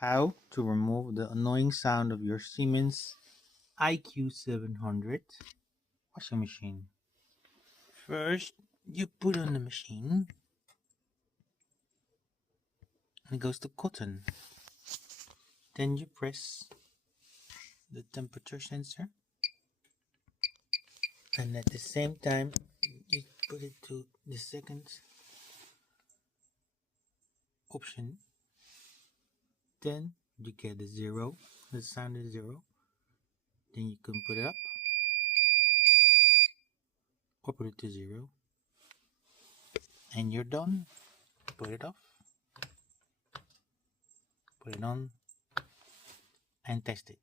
How to remove the annoying sound of your Siemens IQ700 washing machine. First, you put on the machine and it goes to cotton. Then you press the temperature sensor and at the same time you put it to the second option. Then you get the zero, the sound is zero. Then you can put it up or put it to zero and you're done. Put it off, put it on and test it.